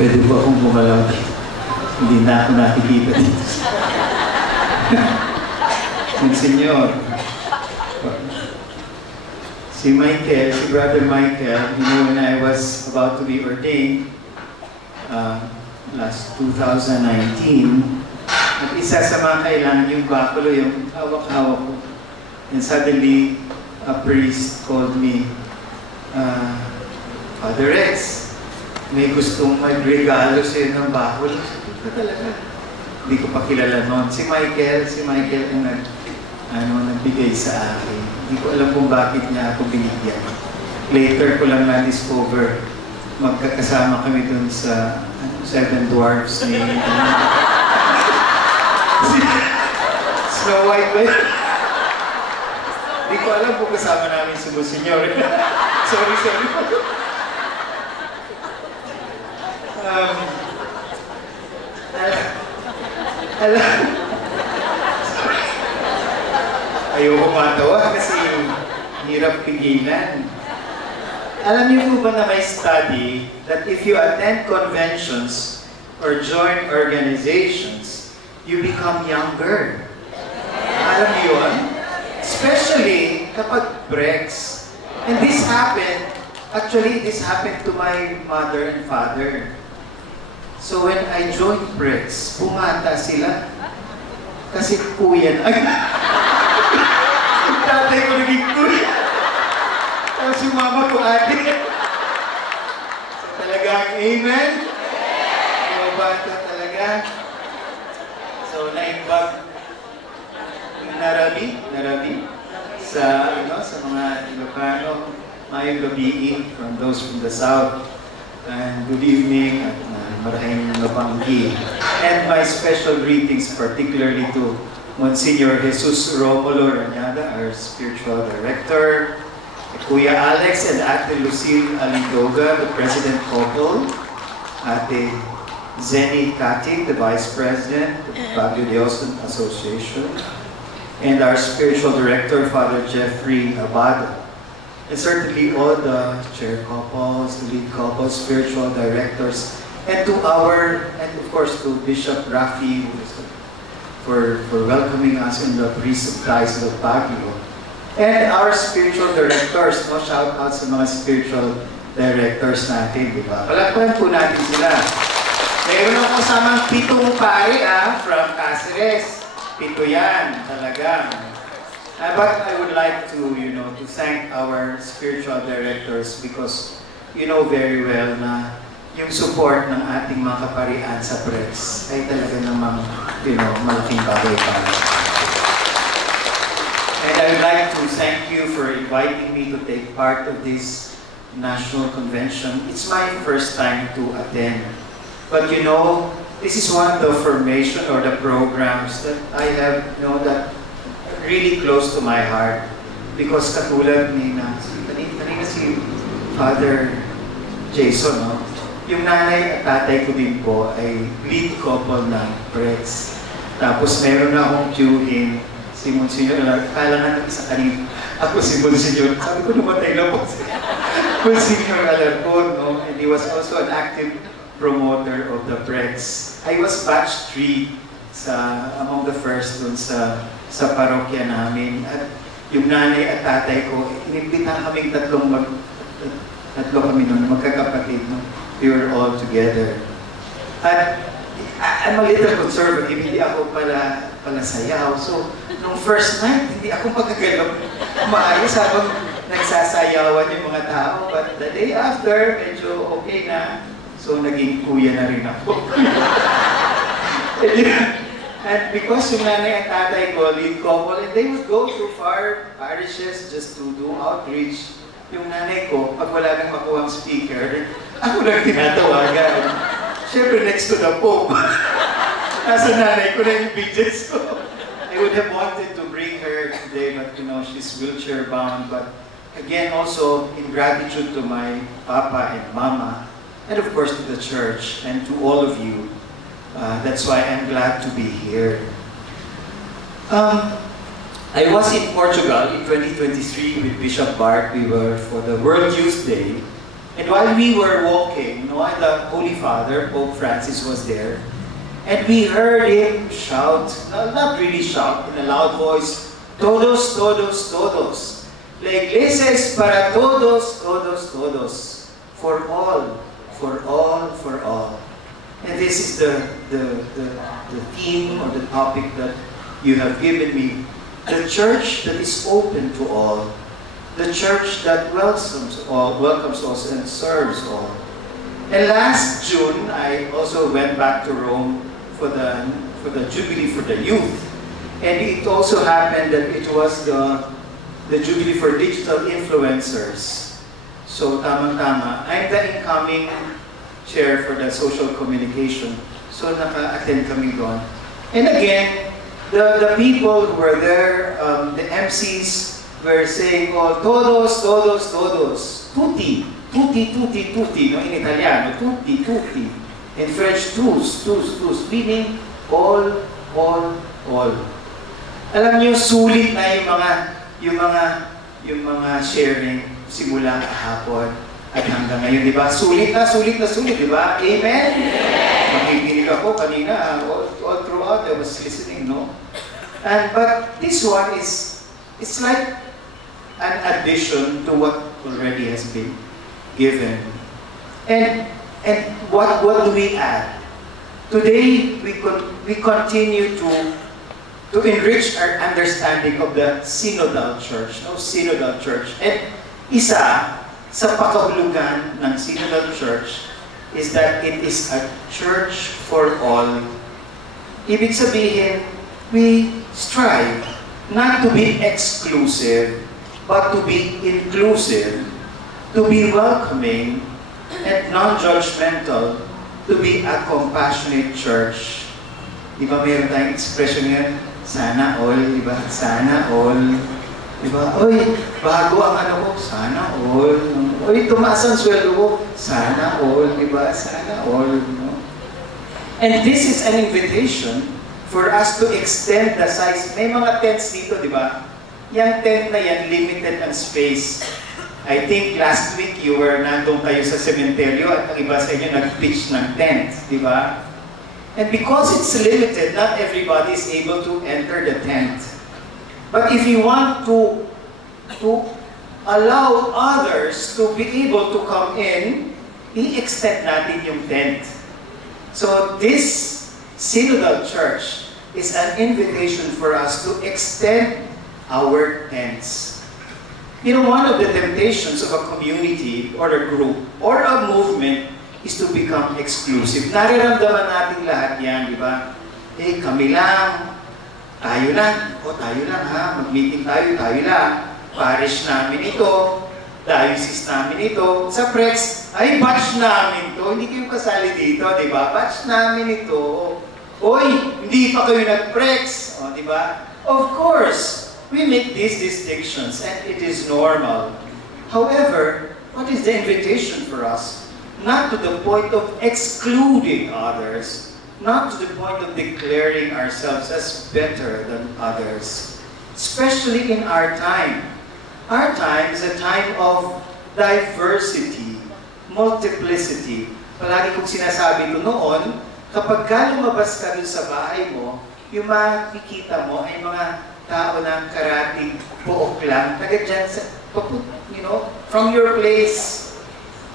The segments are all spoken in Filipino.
Pwede po akong bumalaw dito. Hindi na ako nakikita dito. Monsignor. Si Michael, si Brother Michael, you know, when I was about to be ordained, last 2019, at isa sa mga kailangan yung bakulo, yung hawak-hawak ko. And suddenly, a priest called me, Father Rex, may gustong magregalo sa'yo ng bakulo. Sabi ko talaga. Hindi ko pa kilala noon. Si Michael ang nagbigay sa akin. Hindi ko alam kung bakit niya ako binigyan. Later ko lang na-discover, magkakasama kami dun sa Seven Dwarfs ni Snow White ba? Hindi ko alam kung kasama namin si Monsignor. Sorry. Ayoko matawa kasi hirap pigilan. Alam niyo po ba na may study that if you attend conventions or join organizations, you become younger? Alam niyo yun? Especially kapag breaks. And this happened to my mother and father. So when I joined breaks, pumata sila. Kasi kuya na. Tatay ko naging kuya. Tapos yung mama ko ate. So talagang amen? Yung bata talaga. So naimbag yung narabi sa mga Ilocano, mayong gabi from those from the south. And good evening at maraming napanggi. And my special greetings particularly to Monsignor Jesus Romulo Ranyada, our spiritual director, Kuya Alex and Ate Lucille Alindoga, the president couple, Ate Zeni Katik, the vice president of the Baguio de Austin Association, and our spiritual director, Father Jeffrey Abado. And certainly all the chair couples, the lead couples, spiritual directors, and of course to Bishop Rafi for welcoming us in the Priest of Christ of Baguio. And our spiritual directors, shout out sa mga spiritual directors natin, di ba? Palakpan po natin sila. Mayroon akong kasamang pitong pare from Cáceres. Pito yan, talaga. But I would like to, to thank our spiritual directors because you know very well na yung support ng ating mga kaparian sa press ay talaga namang, malaking bagay para sa atin. And I would like to thank you for inviting me to take part of this national convention. It's my first time to attend. But this is one of the formation or the programs that I have, that really close to my heart. Because katulad kanina si Father Jason, yung nanay at tatay ko din po ay lead couple ng Preds. Tapos meron na akong queuing si Monsignor, kala natin sa kanina. Ako si Monsignor, sabi ko namatay na po si Monsignor Alarcon, and he was also an active promoter of the Preds. I was batch 3 among the first dun sa parokya namin. At yung nanay at tatay ko, inimbitan kaming tatlo kami nun, magkakapatid. We were all together. At I'm a little conservative, hindi ako pala sayaw. So, nung first night, hindi ako magagalaw maayos habang nagsasayawan yung mga tao. But the day after, medyo okay na. So, naging kuya na rin ako. And because yung nanay at tatay ko, lead couple, and they would go to far parishes just to do outreach. Yung nanay ko, pag wala nang makuhang speaker, ako lang tinatawagan. Siyempre, next to the Pope. Nasa nanay ko na yung bidgets ko. I would have wanted to bring her today, but she's wheelchair bound. But again, also, in gratitude to my papa and mama, and of course to the church, and to all of you, that's why I'm glad to be here. I was in Portugal in 2023 with Bishop Bart. We were for the World Youth Day. And while we were walking, the Holy Father, Pope Francis, was there. And we heard him shout, not really shout, in a loud voice, todos, todos, todos. La iglesia es para todos, todos, todos. For all, for all, for all. And this is the theme or the topic that you have given me. The church that is open to all. The church that welcomes us and serves all. And last June, I also went back to Rome for the Jubilee for the youth. And it also happened that it was the Jubilee for digital influencers. So, tamang-tama. I'm the incoming chair for the social communication. So, naka-attend kami doon. And again, the people who were there, the MCs were saying, todos, todos, todos. Tutti, tutti, tutti, tutti. No, in Italiano, tutti, tutti. In French, tous, tous, tous. Meaning, all, all, all. Alam niyo, sulit na yung mga sharing simula kahapon at hanggang ngayon, di ba? Sulit na, di ba? Amen? Makikinig ako kanina, all throughout, I was listening, no? But this one it's like an addition to what already has been given. And what do we add? Today, we continue to enrich our understanding of the synodal church, synodal church. And isa sa pakahulugan ng synodal church is that it is a church for all. Ibig sabihin, we strive not to be exclusive, but to be inclusive, to be welcoming, and non-judgmental, to be a compassionate church. Di ba meron tayong expression yan? Sana all, di ba? Sana all. Di ba? Oy, bago ang ano ko, sana all. Oy, tumaas ang sweldo ko, sana all, di ba? Sana all. No? And this is an invitation for us to extend the size. May mga tents dito, di ba? Yung tent na yan, limited ang space. I think last week nandun kayo sa sementeryo at ang iba sa inyo nag-pitch ng tent, di ba? And because it's limited, not everybody is able to enter the tent. But if you want to allow others to be able to come in, i-extend natin yung tent. So this synodal church is an invitation for us to extend our tents. You know, one of the temptations of a community or a group or a movement is to become exclusive. Nararamdaman natin lahat yan, di ba? Kami lang, tayo lang, tayo lang ha, mag-meeting tayo lang. Parish namin ito, diocese namin ito. Sa Prex, ay batch namin to, hindi kayo kasali dito, di ba? Batch namin ito. Oy, hindi pa kayo nag-Prex, di ba? Of course, we make these distinctions and it is normal. However, what is the invitation for us? Not to the point of excluding others, not to the point of declaring ourselves as better than others. Especially in our time. Our time is a time of diversity, multiplicity. Palagi kong sinasabi ito noon, kapag lumabas ka dun sa bahay mo, yung makikita mo ay mga tao ng karating buok lang, taga dyan sa, from your place.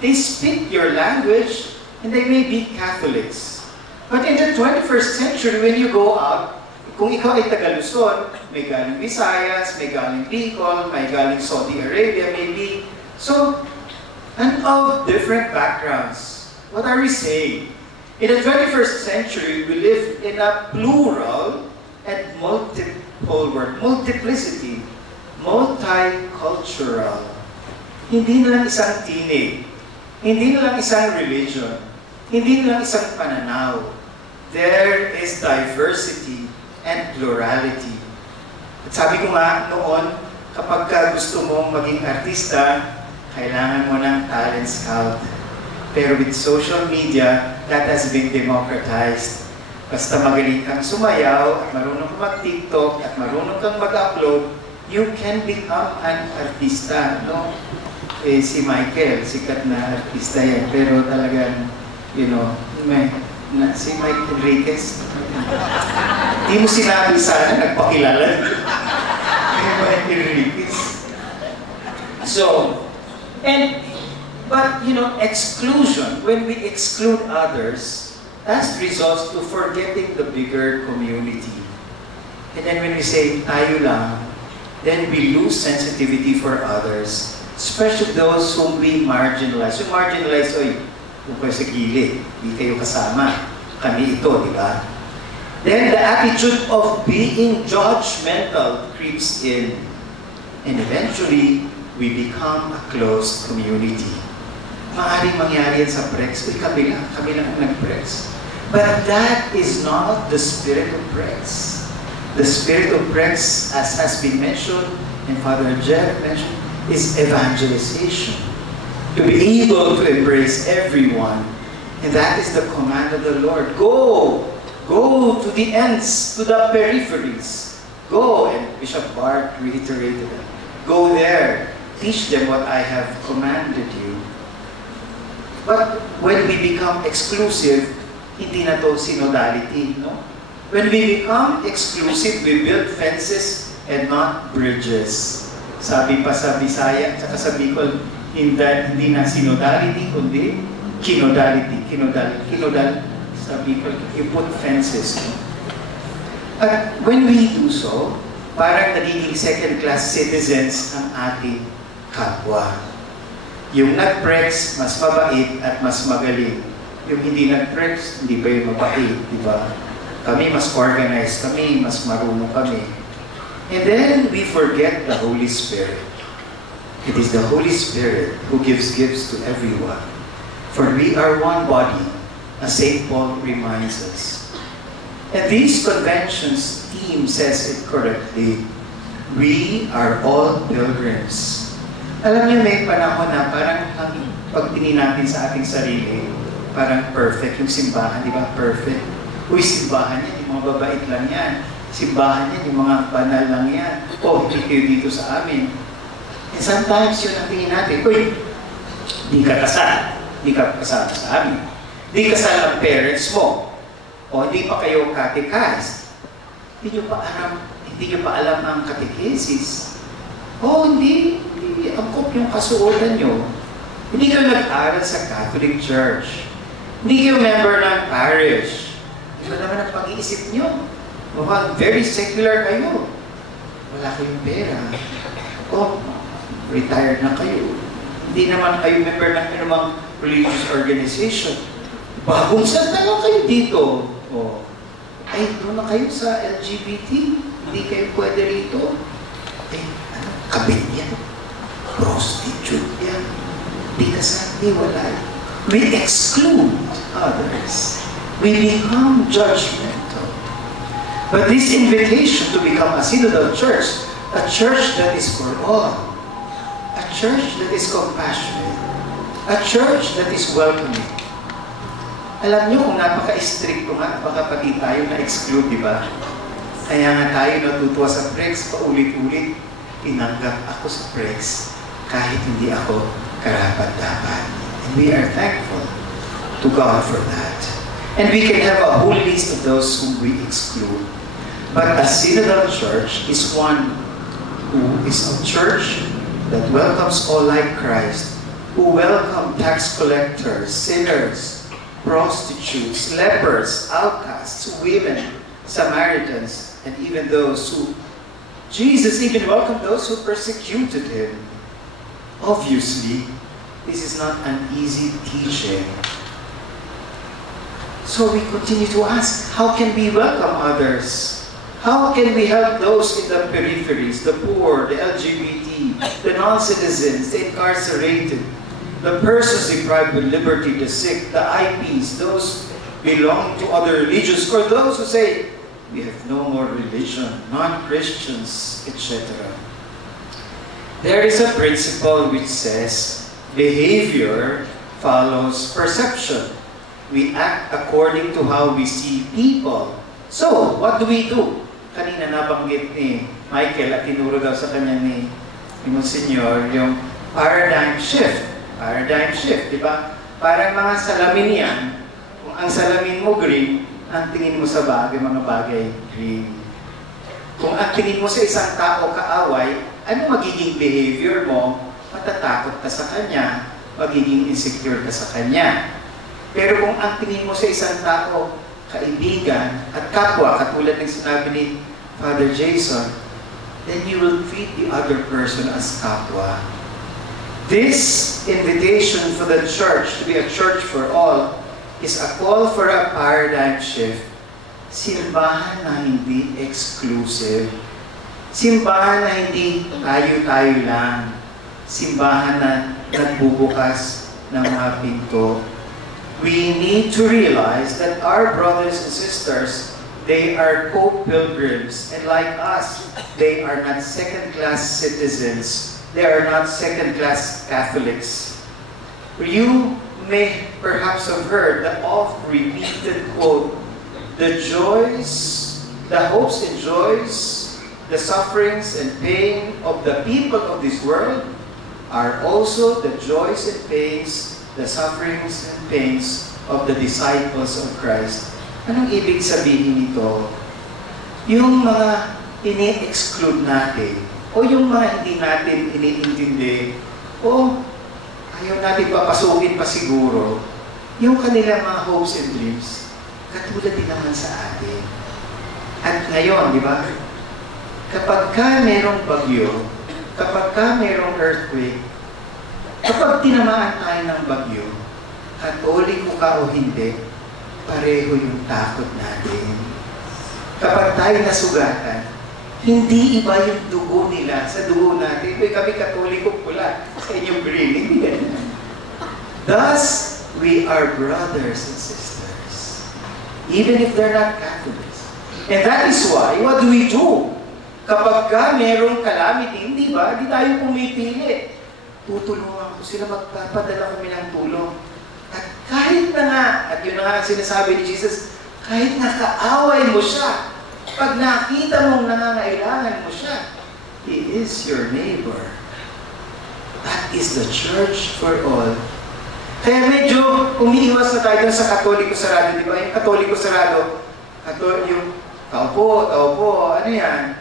They speak your language, and they may be Catholics. But in the 21st century, when you go out, kung ikaw ay taga Luzon, may galing Visayas, may galing Bicol, may galing Saudi Arabia, maybe. So, and of different backgrounds. What are we saying? In the 21st century, we live in a plural and multiplicity, multicultural. Hindi na lang isang tinig. Hindi na lang isang religion. Hindi na lang isang pananaw. There is diversity and plurality. At sabi ko nga noon, kapag gusto mong maging artista, kailangan mo ng talent scout. Pero with social media, that has been democratized. Basta magaling kang sumayaw, at marunong kang mag-TikTok, at marunong kang mag-upload, you can become an artista, no? Eh, si Michael, sikat na artista yan, pero talagang, si Mike Enriquez, di mo sinabi sana, nagpakilala. Kay Mike Enriquez. So, but exclusion, when we exclude others, that results to forgetting the bigger community. And then when we say, tayo lang, then we lose sensitivity for others, especially those whom we marginalize. Yung marginalize, kung kayo sa gilid, hindi kayo kasama. Kami ito, di ba? Then the attitude of being judgmental creeps in. And eventually, we become a closed community. Maaaring mangyari yan sa Prex. Kami lang ang nag-Prex. But that is not the spirit of Prex. The spirit of Prex, as has been mentioned, and Father Jeff mentioned, is evangelization. To be able to embrace everyone. And that is the command of the Lord. Go to the ends, to the peripheries. Go, and Bishop Bart reiterated that. Go there. Teach them what I have commanded you. But when we become exclusive, hindi na to synodality, no? When we become exclusive, we build fences and not bridges. Sabi pa sa Bisaya, saka sa Bicol, hindi na synodality, kundi kinodality. Kinodal, sa Bicol, you put fences. No? At when we do so, parang nagiging second-class citizens ang ating kapwa. Yung nag-prex, mas mabait at mas magaling. Yung hindi nag-prex, hindi ba yung mabait, di ba? Kami mas organized kami, mas marunong kami. And then we forget the Holy Spirit. It is the Holy Spirit who gives gifts to everyone. For we are one body, as St. Paul reminds us. And these conventions theme says it correctly. We are all pilgrims. Alam niyo, may panahon na parang pag tingin natin sa ating sarili, parang perfect yung simbahan, di ba? Perfect. Uy, simbahan yan, yung mga babait lang yan. Simbahan yan, yung mga banal lang yan. Hindi kayo dito sa amin. And sometimes yun ang tingin natin, uy, di ka kasal. Di ka kasal sa amin. Di kasal ang parents mo. Hindi pa kayo catechized. Hindi nyo pa alam ang catechesis. Hindi. Angkop yung kasuotan nyo. Hindi kayo nag-aral sa Catholic Church. Hindi kayo member ng parish. Iba naman ang pag-iisip nyo. Mukhang very secular kayo. Wala kayong pera. Retired na kayo. Hindi naman kayo member ng anumang religious organization. Bagong salta lang kayo dito. Doon na kayo sa LGBT. Hindi kayo pwede rito. Kabit yan. Prostitute yan. Di kasal, wala. We exclude others. We become judgmental. But this invitation to become a synodal church, a church that is for all, a church that is compassionate, a church that is welcoming. Alam niyo kung napaka-stricto nga, baka pati tayo na-exclude, di ba? Kaya nga tayo natutuwa sa Prex, paulit-ulit, tinanggap ako sa Prex kahit hindi ako karapat-dapat. And we are thankful to God for that. And we can have a whole list of those whom we exclude. But a synodal church is one who is a church that welcomes all like Christ, who welcome tax collectors, sinners, prostitutes, lepers, outcasts, women, Samaritans, and even those who, Jesus even welcomed those who persecuted him. Obviously, this is not an easy teaching. So we continue to ask, how can we welcome others? How can we help those in the peripheries, the poor, the LGBT, the non-citizens, the incarcerated, the persons deprived of liberty, the sick, the IPs, those belonging to other religions, or those who say, we have no more religion, non-Christians, etc. There is a principle which says, behavior follows perception. We act according to how we see people. So, what do we do? Kanina nabanggit ni Michael at tinuro daw sa kanya ni Monsignor yung paradigm shift. Paradigm shift, di ba? Parang mga salamin yan. Kung ang salamin mo green, ang tingin mo sa bagay, mga bagay green. Kung ang tingin mo sa isang tao kaaway, ano magiging behavior mo? Matatakot ka sa kanya, magiging insecure ka sa kanya. Pero kung ang tingin mo sa isang tao, kaibigan at kapwa, katulad ng sinabi ni Father Jason, then you will treat the other person as kapwa. This invitation for the church to be a church for all is a call for a paradigm shift. Simbahan na hindi exclusive. Simbahan na hindi tayo-tayo lang. Simbahan na nagbubukas ng mga pinto. We need to realize that our brothers and sisters, they are co-pilgrims. And like us, they are not second-class citizens. They are not second-class Catholics. You may perhaps have heard the oft-repeated quote, the joys, the hopes and joys, the sufferings and pain of the people of this world are also the joys and pains, the sufferings and pains of the disciples of Christ. Anong ibig sabihin nito? Yung mga ini-exclude natin, o yung mga hindi natin iniintindi, o ayaw natin papasukin pa siguro, yung kanilang mga hopes and dreams, katulad din naman sa atin. At ngayon, di ba? Kapag ka merong bagyo, kapag ka merong earthquake, kapag tinamaan tayo ng bagyo, Katoliko ka o hindi, pareho yung takot natin. Kapag tayo nasugatan, hindi iba yung dugo nila sa dugo natin. Kami Katoliko pula, sa inyong green, hindi ganyan. Thus, we are brothers and sisters, even if they're not Catholics. And that is why, what do we do? Kapag ka merong calamity, hindi ba? Hindi tayo pumipili. Tutulungan ko sila, magpapadala kami ng tulong. At kahit na nga, at yun na nga ang sinasabi ni Jesus, kahit nakaaway mo siya, pag nakita mong nangangailangan mo siya, He is your neighbor. That is the church for all. Kaya medyo umiiwas na tayo sa Katoliko Sarado, di ba? Yung Katoliko Sarado, yung tao po, ano yan?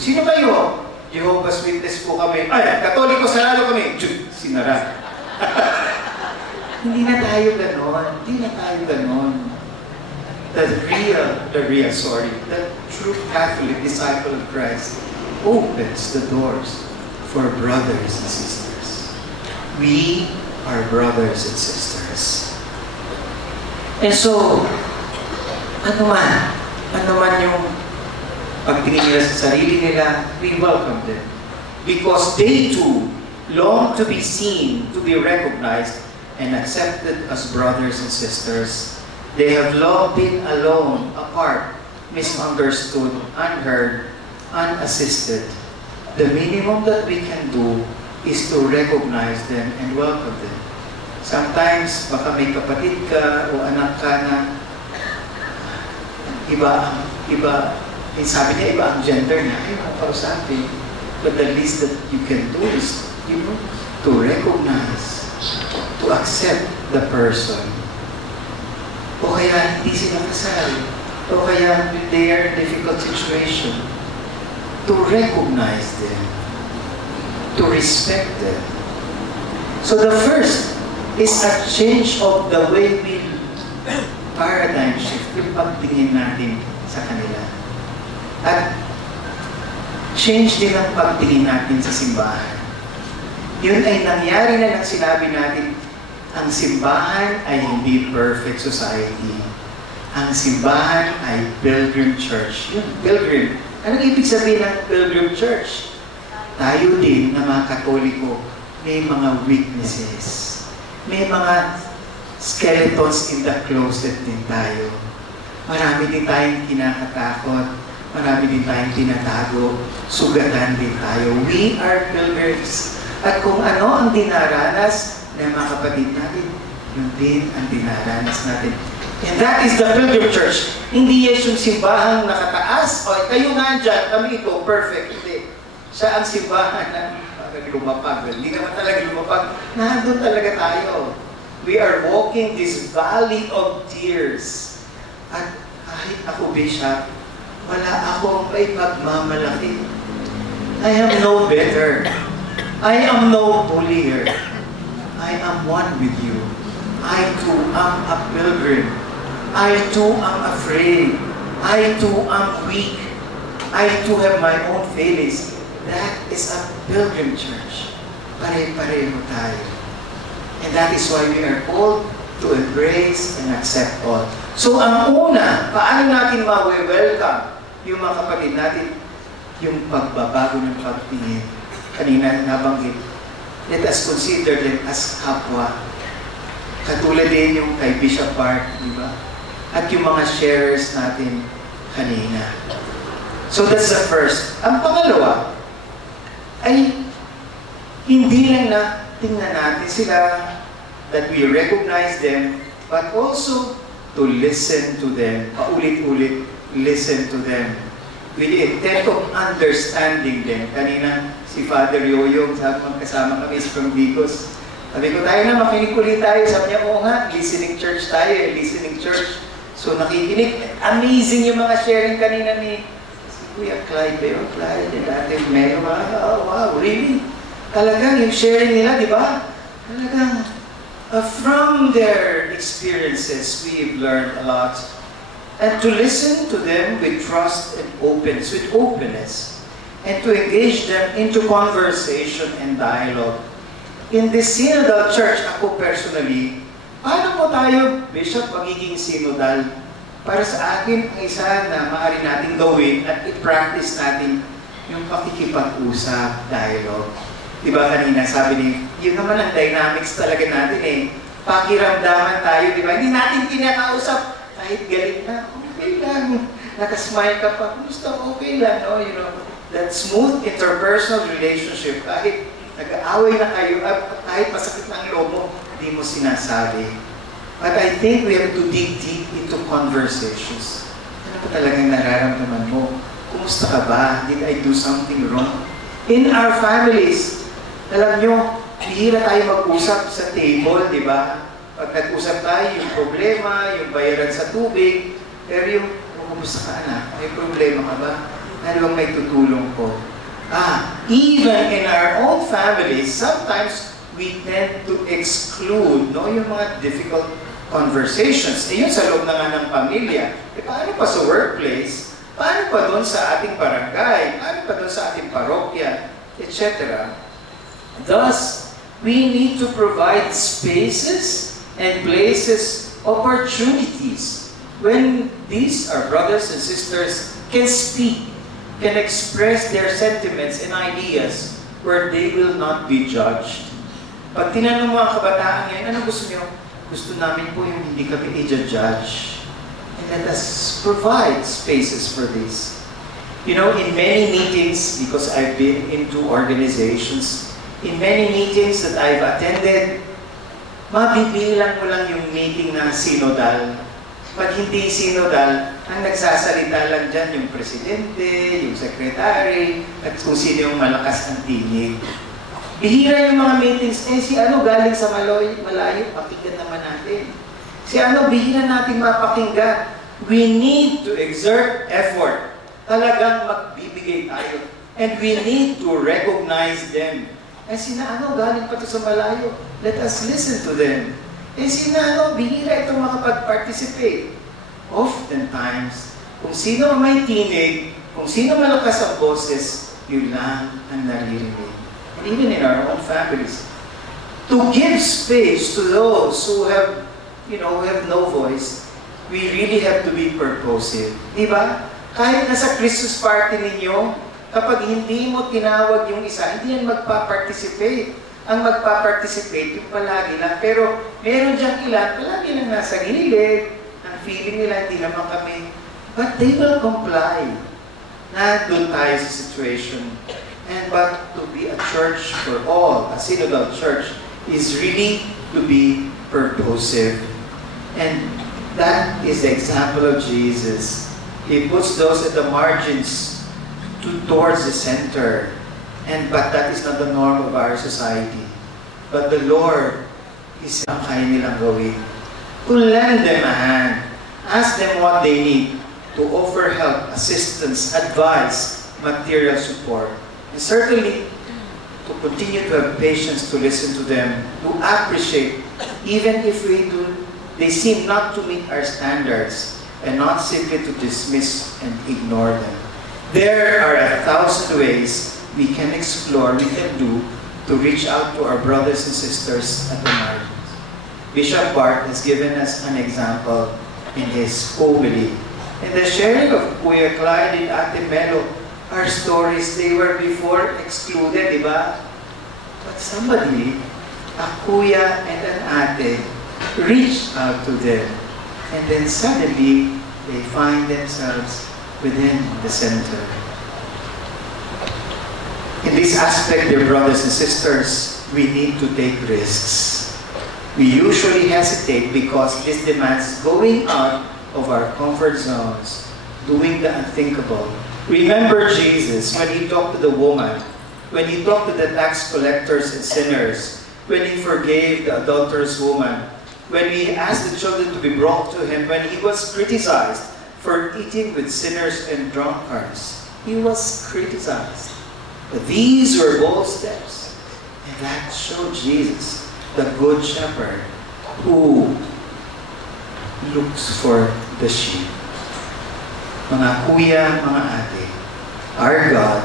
Sino kayo? Jehovah's Witness po kami. Ay, Katoliko Sarado kami. Sinara. Hindi na tayo ganon. The true Catholic disciple of Christ opens the doors for brothers and sisters. We are brothers and sisters. And so, ano man yung pagtingin nila sa sarili nila, we welcome them. Because they too long to be seen, to be recognized, and accepted as brothers and sisters. They have long been alone, apart, misunderstood, unheard, unassisted. The minimum that we can do is to recognize them and welcome them. Sometimes, baka may kapatid ka o anak ka na sabi niya, iba ang gender niya, ay, makausapin. But the least that you can do is, to recognize, to accept the person. O kaya hindi sila kasal. O kaya they are in a difficult situation. To recognize them. To respect them. So the first is a change of the way we paradigm shift, yung pagtingin natin sa kanila. At change din ang pagtingin natin sa simbahan. Yun ay nangyari na nang sinabi natin, ang simbahan ay hindi perfect society. Ang simbahan ay pilgrim church. Yung pilgrim. Anong ibig sabihin ng pilgrim church? Tayo din na mga Katoliko, may mga weaknesses. May mga skeletons in the closet din tayo. Marami din tayong kinakatakot. Marami din tayong tinatago. Sugatan din tayo. We are pilgrims. At kung ano ang dinaranas ng mga kapatid natin, yun din ang dinaranas natin. And that is the pilgrim church. Hindi yes yung simbahang nakataas. O kayo nga dyan, kami ito, perfect. Hindi. Siya ang simbahan na lumapag. Hindi naman talaga lumapag. Nandun talaga tayo. We are walking this valley of tears. At kahit ako, Bishop, wala akong may pagmamalaki. I am no better. I am no holier. I am one with you. I too am a pilgrim. I too am afraid. I too am weak. I too have my own failings. That is a pilgrim church. Pare-pareho tayo. And that is why we are called to embrace and accept all. So ang una, paano natin ma-welcome yung mga kapatid natin? Yung pagbabago ng pagtingin. Kanina nabanggit. Let us consider them as kapwa. Katulad din yung kay Bishop Bart, di ba? At yung mga sharers natin kanina. So that's the first. Ang pangalawa ay hindi lang na tingnan natin sila, that we recognize them, but also to listen to them. Paulit-ulit, listen to them. With the intent of understanding them. Kanina, si Father Yoyong, kasama kami from Bicos. Sabi ko, tayo na, makinig ulit tayo. Sabi niya, oo nga, listening church tayo, listening church. So nakikinig. Amazing yung mga sharing kanina ni si Kuya Clyde, pero Clyde, and Ate Melo, oh, wow, really? Talagang yung sharing nila, di ba? Talagang, from their experiences, we've learned a lot. And to listen to them with trust and openness, and to engage them into conversation and dialogue. In the synodal church, ako personally, paano mo tayo, Bishop, magiging synodal? Para sa akin, ang isa na maaari natin gawin at i-practice natin yung pakikipag-usap, dialogue. Diba kanina, sabi ni, yun naman ang dynamics talaga natin eh. Pakiramdaman tayo, diba? Hindi natin kinakausap. Kahit galit na, okay lang. Nakasmile ka pa, kumusta, okay lang. No? You know, that smooth interpersonal relationship, kahit nag-aaway na kayo, kahit masakit na ang loob mo, hindi mo sinasabi. But I think we have to dig deep into conversations. Ano pa talagang nararamdaman mo? Kumusta ka ba? Did I do something wrong? In our families, alam nyo, bihira tayo mag-usap sa table, di ba? Pag nag-usap tayo, yung problema, yung bayaran sa tubig, pero yung, kumusta ka anak? May problema ka ba? Ano bang may tutulong ko? Even in our own families, sometimes we tend to exclude, no, yung mga difficult conversations. Yun sa loob na nga ng pamilya. Paano pa sa workplace? Paano pa doon sa ating barangay? Paano pa doon sa ating parokya? Etc. Thus, we need to provide spaces and places, opportunities, when these, our brothers and sisters, can speak, can express their sentiments and ideas where they will not be judged. Pag tinanong mga kabataan ngayon, ano gusto nyo? Gusto namin po yung hindi kami i-judge. And let us provide spaces for this. You know, in many meetings, because I've been into organizations, in many meetings that I've attended, mabibilang mo lang yung meeting na synodal. Pag hindi synodal, ang nagsasalita lang dyan yung presidente, yung secretary, at kung sino yung malakas ang tinig. Bihira yung mga meetings, si ano galing sa malayo, pakinggan naman natin. Si ano, bihira natin mapakinggan. We need to exert effort. Talagang magbibigay tayo. And we need to recognize them. Sina ano, galing pa to sa malayo. Let us listen to them. Sina ano, bihira itong makapag-participate. Oftentimes, kung sino may tinig, kung sino malakas ang boses, yun lang ang naririnig. And even in our own families. To give space to those who have, have no voice, we really have to be purposive. Diba? Kahit nasa Christmas party ninyo, kapag hindi mo tinawag yung isa, hindi yan magpa-participate. Ang magpa-participate yung palagi lang. Pero meron diyang ilan, palagi lang nasa gilid. Ang feeling nila, hindi naman kami. But they will comply. Nandun tayo sa situation. But to be a church for all, a synodal church, is really to be purposive. And that is the example of Jesus. He puts those at the margins towards the center. But that is not the norm of our society. But the Lord is ang kaya nilang gawin. To lend them a hand. Ask them what they need. To offer help, assistance, advice, material support. And certainly, to continue to have patience to listen to them, to appreciate, even if they seem not to meet our standards, and not simply to dismiss and ignore them. There are 1,000 ways we can explore, we can do, to reach out to our brothers and sisters at the margins. Bishop Bart has given us an example in his homily. In the sharing of Kuya Clyde and Ate Melo, our stories, they were before excluded, di ba? But somebody, a Kuya and an Ate, reached out to them. And then suddenly, they find themselves within the center. In this aspect, dear brothers and sisters, we need to take risks. We usually hesitate because this demands going out of our comfort zones, doing the unthinkable. Remember Jesus when he talked to the woman, when he talked to the tax collectors and sinners, when he forgave the adulterous woman, when he asked the children to be brought to him, when he was criticized for eating with sinners and drunkards. He was criticized. But these were bold steps. And that showed Jesus, the Good Shepherd, who looks for the sheep. Mga kuya, mga ate, our God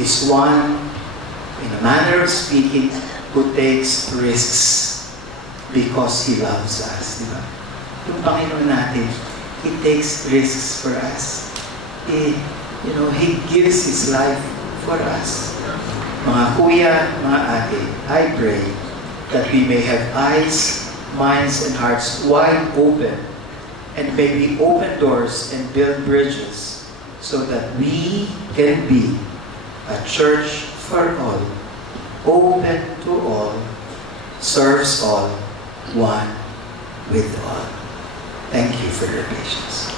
is one, in a manner of speaking, who takes risks because He loves us. Diba? Yung Panginoon natin, He takes risks for us. He gives His life for us. Mga kuya, mga ate, I pray that we may have eyes, minds, and hearts wide open, and may we open doors and build bridges so that we can be a church for all, open to all, serves all, one with all. Thank you for your patience.